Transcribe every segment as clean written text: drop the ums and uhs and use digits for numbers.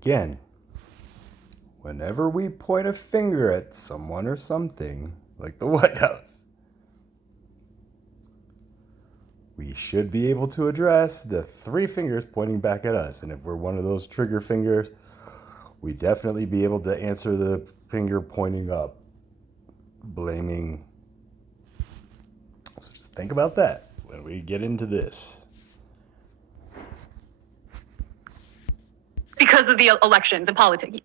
again, whenever we point a finger at someone or something, like the White House, we should be able to address the three fingers pointing back at us. And if we're one of those trigger fingers, we definitely be able to answer the finger pointing up, blaming. So just think about that when we get into this. Because of the elections and politics.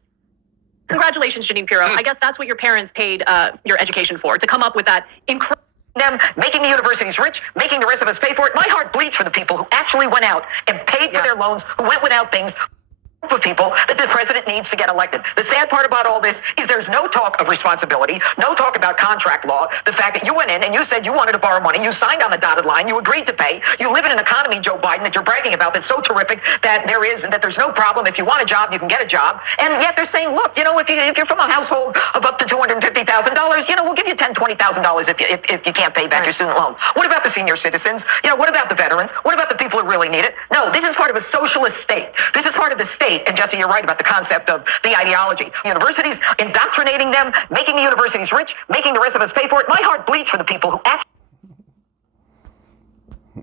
Congratulations, Jeanine Pirro. I guess that's what your parents paid your education for, to come up with that incredible. Them making the universities rich, making the rest of us pay for it. My heart bleeds for the people who actually went out and paid for their loans, who went without things. Of people that the president needs to get elected. The sad part about all this is there's no talk of responsibility, no talk about contract law. The fact that you went in and you said you wanted to borrow money, you signed on the dotted line, you agreed to pay. You live in an economy, Joe Biden, that you're bragging about that's so terrific that there's no problem. If you want a job, you can get a job. And yet they're saying, look, if you're from a household of up to $250,000, we'll give you $10,000, $20,000 if you can't pay back your student loan. What about the senior citizens? What about the veterans? What about the people who really need it? No, this is part of a socialist state. This is part of the state. And Jesse, you're right about the concept of the ideology. Universities, indoctrinating them, making the universities rich, making the rest of us pay for it. My heart bleeds for the people who actually...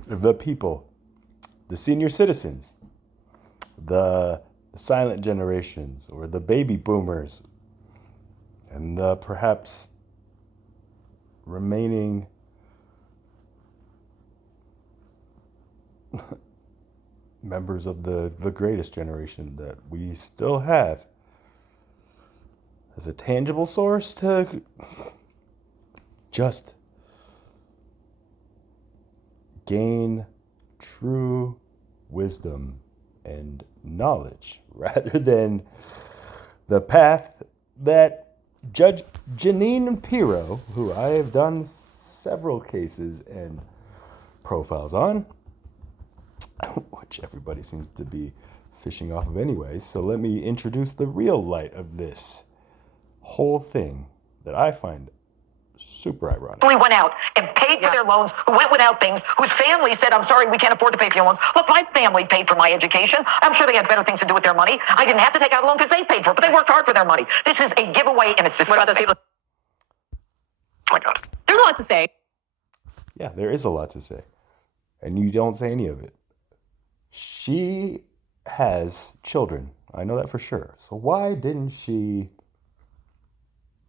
The people, the senior citizens, the silent generations, or the baby boomers, and the perhaps remaining members of the greatest generation that we still have as a tangible source to just gain true wisdom and knowledge rather than the path that Judge Jeanine Pirro, who I have done several cases and profiles on, which everybody seems to be fishing off of anyway. So let me introduce the real light of this whole thing that I find super ironic. We went out and paid for their loans, who went without things, whose family said, I'm sorry, we can't afford to pay for your loans. Look, my family paid for my education. I'm sure they had better things to do with their money. I didn't have to take out a loan because they paid for it, but they worked hard for their money. This is a giveaway, and it's disgusting. What about those people? Oh, my God. There's a lot to say. Yeah, there is a lot to say. And you don't say any of it. She has children. I know that for sure. So why didn't she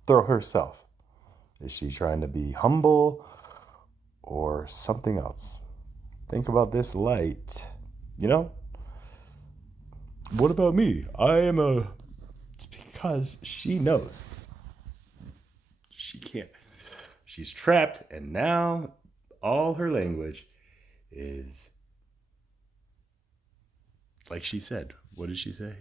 throw herself? Is she trying to be humble or something else? Think about this light. What about me? It's because she knows. She can't. She's trapped, and now all her language is, like she said. What did she say?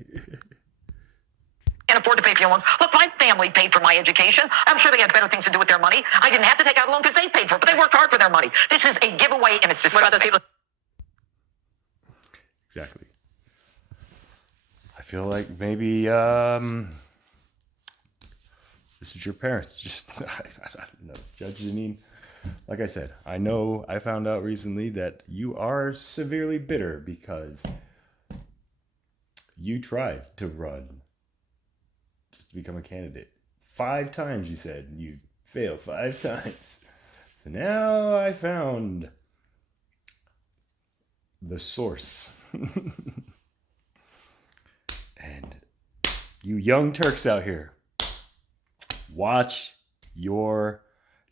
Can't afford to pay for your loans. Look, my family paid for my education. I'm sure they had better things to do with their money. I didn't have to take out a loan because they paid for it, but they worked hard for their money. This is a giveaway, and it's disgusting. What about those people? Exactly. I feel like maybe this is your parents. Just I don't know, Judge Jeanine. Like I said, I know I found out recently that you are severely bitter because you tried to run just to become a candidate. 5 times, you said. You failed 5 times. So now I found the source. And you young Turks out here, watch your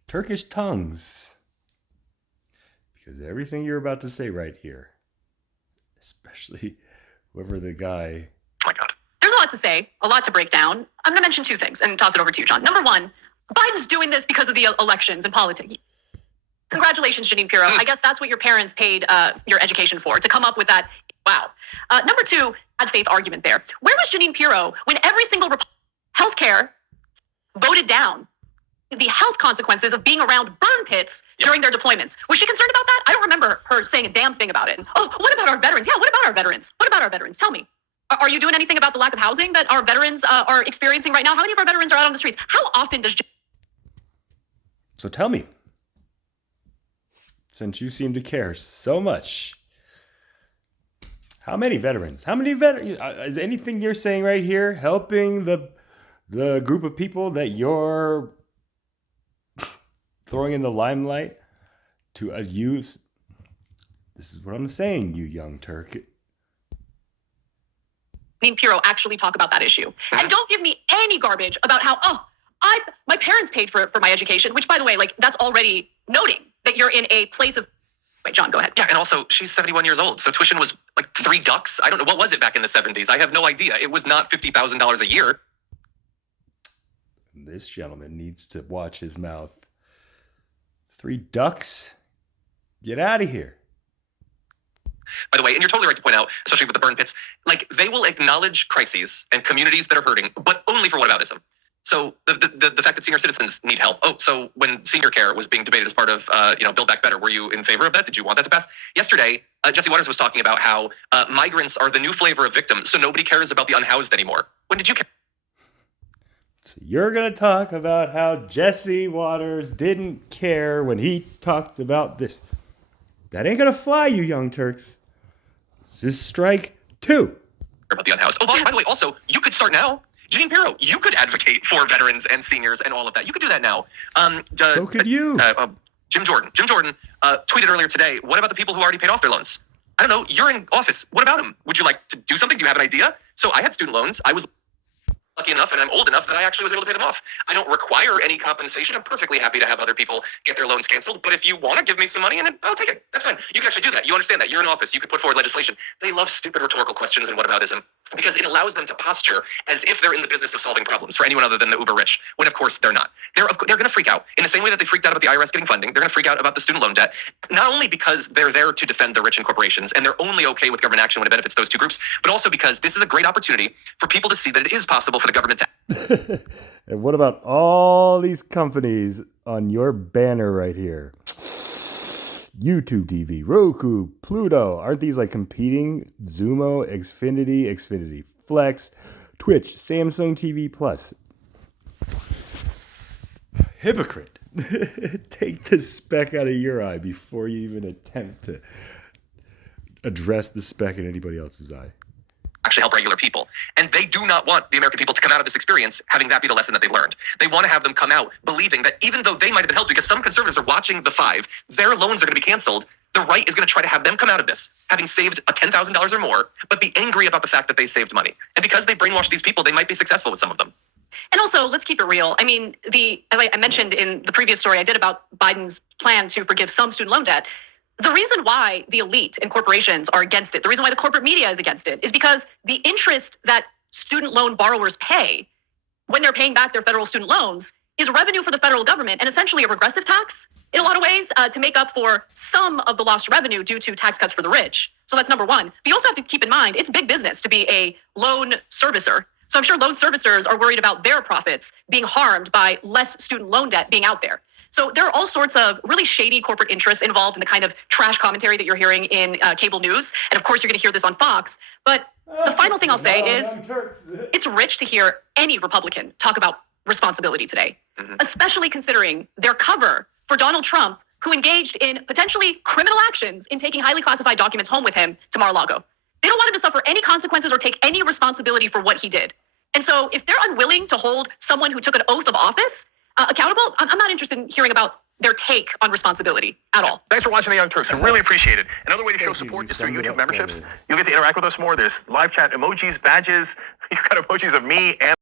Turkish tongues. Because everything you're about to say right here, especially whoever the guy... Oh my God. There's a lot to say, a lot to break down. I'm going to mention 2 things and toss it over to you, John. Number 1, Biden's doing this because of the elections and politics. Congratulations, Jeanine Pirro. I guess that's what your parents paid your education for, to come up with that. Wow. Number 2, bad faith argument there. Where was Jeanine Pirro when every single healthcare voted down the health consequences of being around burn pits during their deployments? Was she concerned about that? I don't remember her saying a damn thing about it. Oh, what about our veterans? Yeah, what about our veterans? What about our veterans? Tell me. Are you doing anything about the lack of housing that our veterans are experiencing right now? How many of our veterans are out on the streets? How often does... So tell me, since you seem to care so much, How many veterans? How many veterans? Is anything you're saying right here helping the group of people that you're throwing in the limelight to use? This is what I'm saying, you young Turk. Pirro actually talk about that issue. And don't give me any garbage about how, my parents paid for my education, which, by the way, like, that's already noting that you're in a place of. Wait, John, go ahead. Yeah, and also she's 71 years old, so tuition was like $3. I don't know, what was it back in the 70s? I have no idea. It was not $50,000 a year. This gentleman needs to watch his mouth. $3? Get out of here. By the way, and you're totally right to point out, especially with the burn pits, like, they will acknowledge crises and communities that are hurting, but only for whataboutism. So the fact that senior citizens need help. Oh, so when senior care was being debated as part of Build Back Better, were you in favor of that? Did you want that to pass? Yesterday, Jesse Waters was talking about how migrants are the new flavor of victim, so nobody cares about the unhoused anymore. When did you care? So you're going to talk about how Jesse Waters didn't care when he talked about this. That ain't going to fly, you young Turks. This is strike 2. About the unhoused. Oh, by the way, also, you could start now. Jeanine Pirro, you could advocate for veterans and seniors and all of that. You could do that now. So could you. Jim Jordan tweeted earlier today, what about the people who already paid off their loans? I don't know. You're in office. What about them? Would you like to do something? Do you have an idea? So I had student loans. I was lucky enough, and I'm old enough that I actually was able to pay them off. I don't require any compensation. I'm perfectly happy to have other people get their loans canceled. But if you want to give me some money, and I'll take it. That's fine. You can actually do that. You understand that. You're in office. You could put forward legislation. They love stupid rhetorical questions and whataboutism because it allows them to posture as if they're in the business of solving problems for anyone other than the uber rich, when of course they're not. They're going to freak out in the same way that they freaked out about the IRS getting funding. They're going to freak out about the student loan debt, not only because they're there to defend the rich and corporations, and they're only okay with government action when it benefits those two groups, but also because this is a great opportunity for people to see that it is possible for the government to. And what about all these companies on your banner right here? YouTube TV, Roku, Pluto. Aren't these like competing? Zumo, Xfinity, Xfinity Flex, Twitch, Samsung TV Plus. Hypocrite. Take the speck out of your eye before you even attempt to address the speck in anybody else's eye. Actually help regular people. And they do not want the American people to come out of this experience having that be the lesson that they've learned. They want to have them come out believing that even though they might have been helped, because some conservatives are watching the 5, their loans are going to be canceled. The right is going to try to have them come out of this, having saved $10,000 or more, but be angry about the fact that they saved money. And because they brainwashed these people, they might be successful with some of them. And also, let's keep it real. I mean, as I mentioned in the previous story I did about Biden's plan to forgive some student loan debt, the reason why the elite and corporations are against it, the reason why the corporate media is against it, is because the interest that student loan borrowers pay when they're paying back their federal student loans is revenue for the federal government and essentially a regressive tax in a lot of ways to make up for some of the lost revenue due to tax cuts for the rich. So that's number one. But you also have to keep in mind, it's big business to be a loan servicer. So I'm sure loan servicers are worried about their profits being harmed by less student loan debt being out there. So there are all sorts of really shady corporate interests involved in the kind of trash commentary that you're hearing in cable news. And of course, you're going to hear this on Fox. But the final thing I'll say is it's rich to hear any Republican talk about responsibility today, especially considering their cover for Donald Trump, who engaged in potentially criminal actions in taking highly classified documents home with him to Mar-a-Lago. They don't want him to suffer any consequences or take any responsibility for what he did. And so if they're unwilling to hold someone who took an oath of office accountable, I'm not interested in hearing about their take on responsibility at all. Thanks for watching The Young Turks. We really appreciate it. Another way to show support is through YouTube memberships. You'll get to interact with us more. There's live chat emojis, badges. You've got emojis of me and